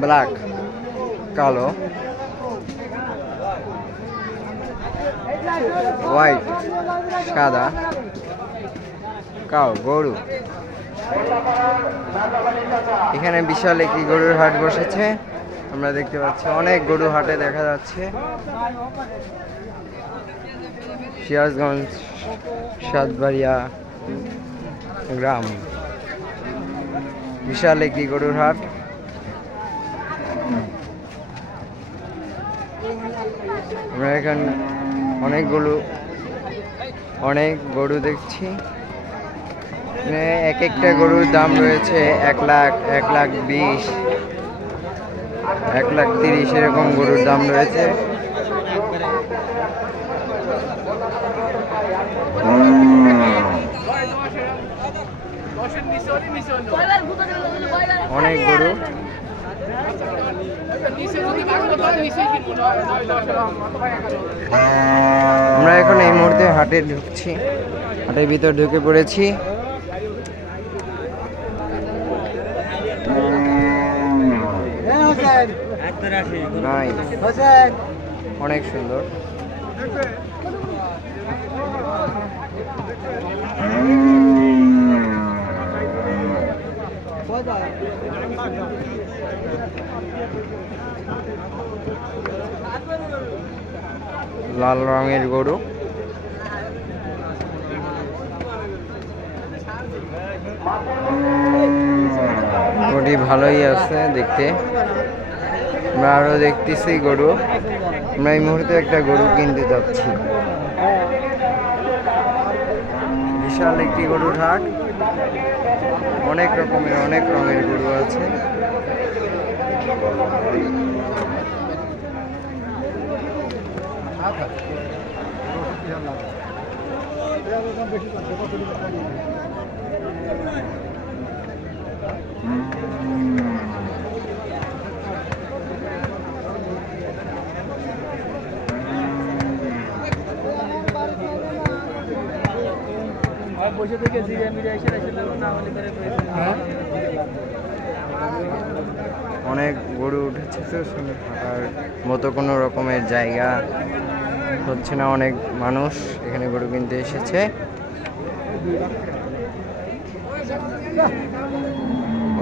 Black, কালো, white, সাদা, cow গরু। এখানে বিশাল একটি গরুর হাট বসেছে, আমরা দেখতে পাচ্ছি অনেক গরু হাটে দেখা যাচ্ছে। সিরাজগঞ্জ সাতবাড়িয়া গ্রাম, বিশাল একটি গরুর হাট। আমরা এখানে অনেক গরু দেখছি। এক একটা গরুর দাম রয়েছে 1 লাখ, 1,20,000, 1,30,000 এরকম গরুর দাম রয়েছে। অনেক গরু। আমরা এখন এই মুহূর্তে হাটে ঢুকছি, হাটের ভিতর ঢুকে পড়েছি। অনেক সুন্দর। লাল রঙের গরু, গরুটি ভালোই আছে দেখতে। আমরা আরো দেখতেছি গরু। আমরা এই মুহূর্তে একটা গরু কিনতে যাচ্ছি। বিশাল একটি গরুর হাট, অনেক রকমের অনেক রঙের গরু আছে। অনেক গরু উঠেছে, তো থাকার মতো কোনো রকমের জায়গা হচ্ছে না। অনেক মানুষ এখানে গরু কিনতে এসেছে।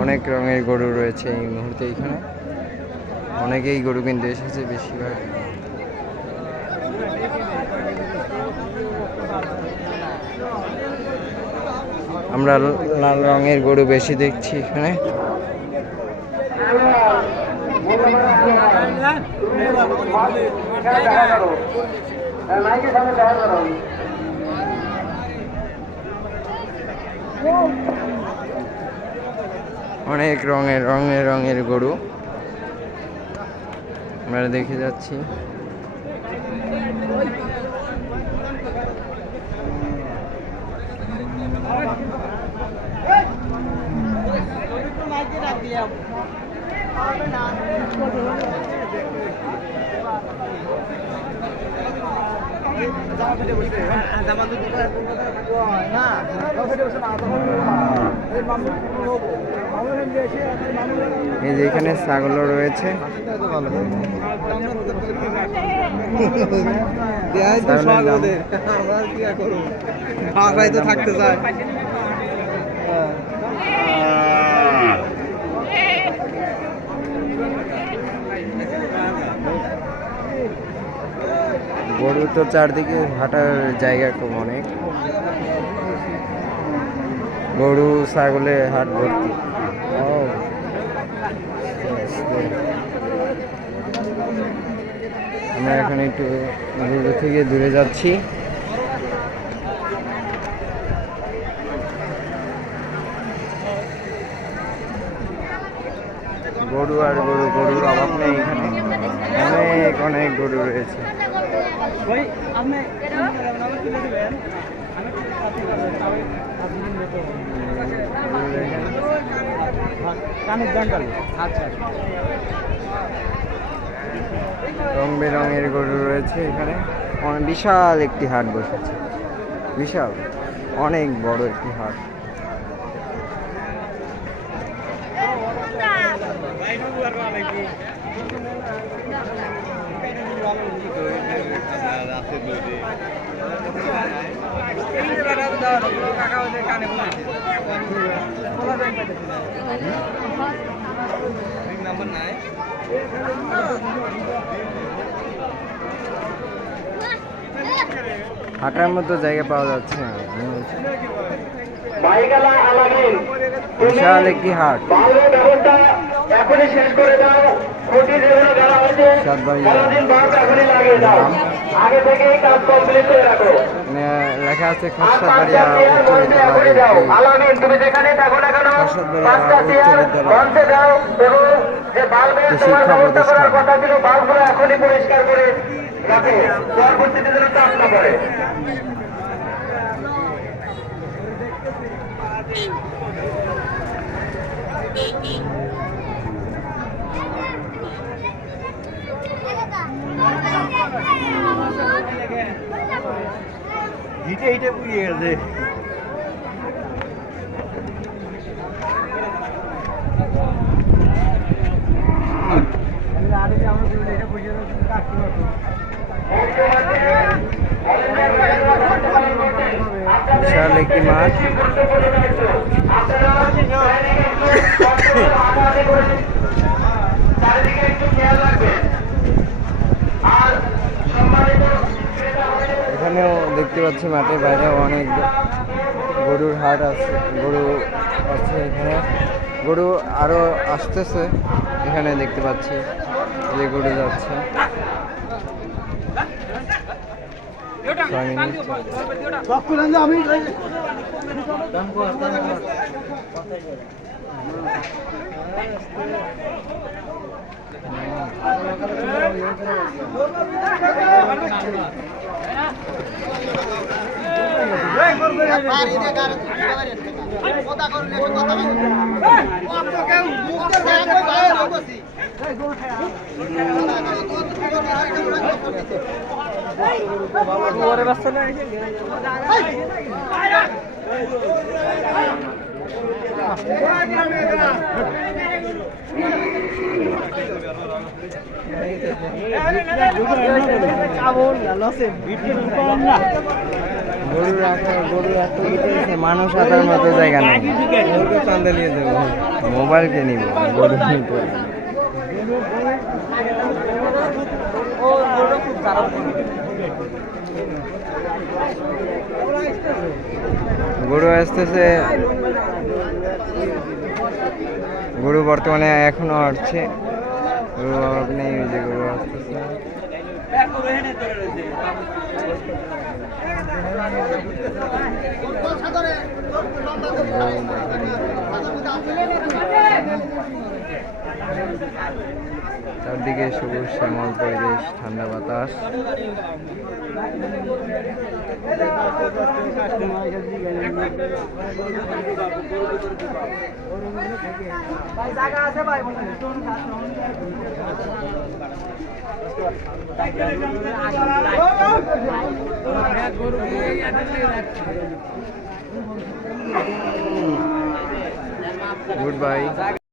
অনেক রঙের গরু রয়েছে এই মুহূর্তে এখানে, অনেকেই গরু কিনতে এসেছে। বেশিরভাগ আমরা লাল রঙের গরু বেশি দেখছি এখানে। অনেক রঙের গরু আমরা দেখে যাচ্ছি। এই যে এখানে ছাগলও রয়েছে। থাকতে চায়। গরু তো চারদিকে হাঁটার জায়গা খুব অনেক, গরু ছাগলে হাট ভর্তি। আমরা এখন একটু গরু থেকে দূরে যাচ্ছি। গরু আর গরু, গরুর অভাব নেই এখানে, অনেক গরু রয়েছে। রং বেরঙের গরু রয়েছে এখানে। বিশাল একটি হাট বসেছে, বিশাল অনেক বড় একটি হাট। হাঁটার মতো জায়গা পাওয়া যাচ্ছে না। বিশাল একটি হাট। লেখা আছে খসড়াবাড়িয়া উচ্চ বিদ্যালয়, শিক্ষা প্রতিষ্ঠান। হিটে হিটে পুড়িয়ে গেছে। বিশাল একটি মাঠ। এখানেও দেখতে পাচ্ছি মাঠের বাইরেও অনেক গরুর হাট আছে, গরু আছে এখানে। গরু আরো আসতেছে, এখানে দেখতে পাচ্ছি যে গরু যাচ্ছে। মানুষ আসার মতো জায়গা নেই, চান্দালিয়ে দেবো, মোবাইলকে নিব গরু নিতে। গরু আসতেছে, গরু বর্তমানে এখনো আসছে, গরু অভাব নেই, ওই যে গরু আসতেছে। চারদিকে সবুজ শ্যামল পরিবেশ, ঠান্ডা বাতাস। Good bye.